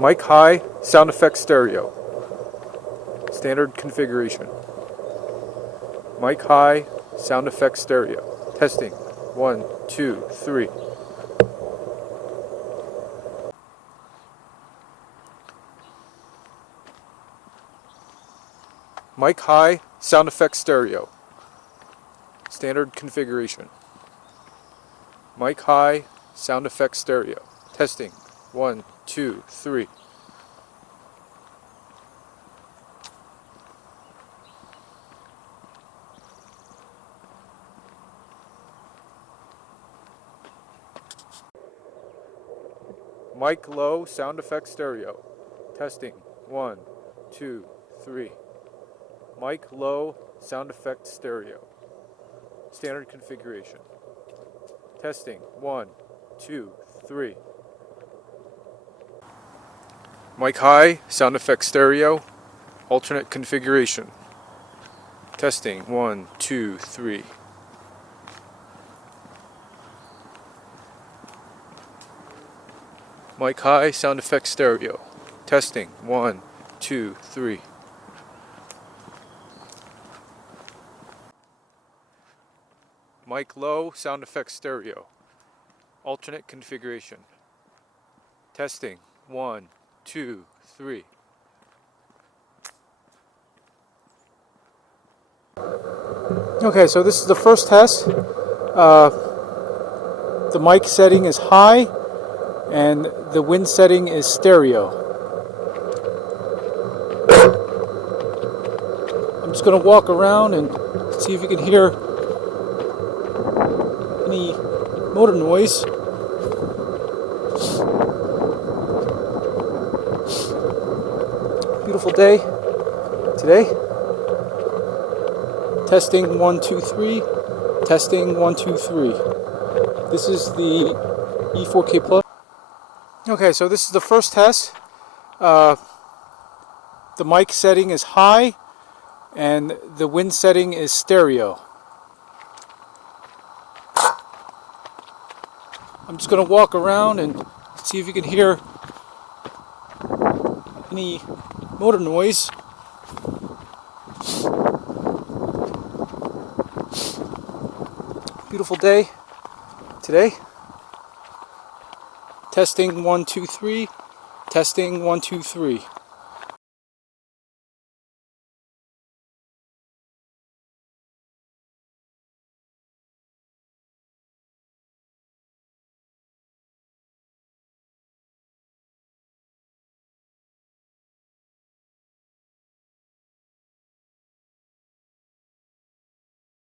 Mic high, sound effect stereo. Standard configuration. Mic high, sound effect stereo. Testing. 1, 2, 3. Mic high, sound effect stereo. Standard configuration. Mic high, sound effect stereo. Testing. 1, 2, 3. Mic low, sound effect stereo. Testing. 1, 2, 3. Mic low, sound effect stereo. Standard configuration. Testing. 1, 2, 3. Mic high, sound effect stereo. Alternate configuration. Testing. 1, 2, 3. Mic high, sound effect stereo. Testing. 1, 2, 3. Mic low, sound effect stereo. Alternate configuration. Testing. 1, 2, 3. Okay, so this is the first test. The mic setting is high and the wind setting is stereo. I'm just going to walk around and see if you can hear any motor noise. Beautiful day today. Testing 1, 2, 3. Testing 1, 2, 3. This is the E4K Plus. Okay, so this is the first test. The mic setting is high and the wind setting is stereo. I'm just going to walk around and see if you can hear any motor noise. Beautiful day today. Testing 1, 2, 3. Testing 1, 2, 3.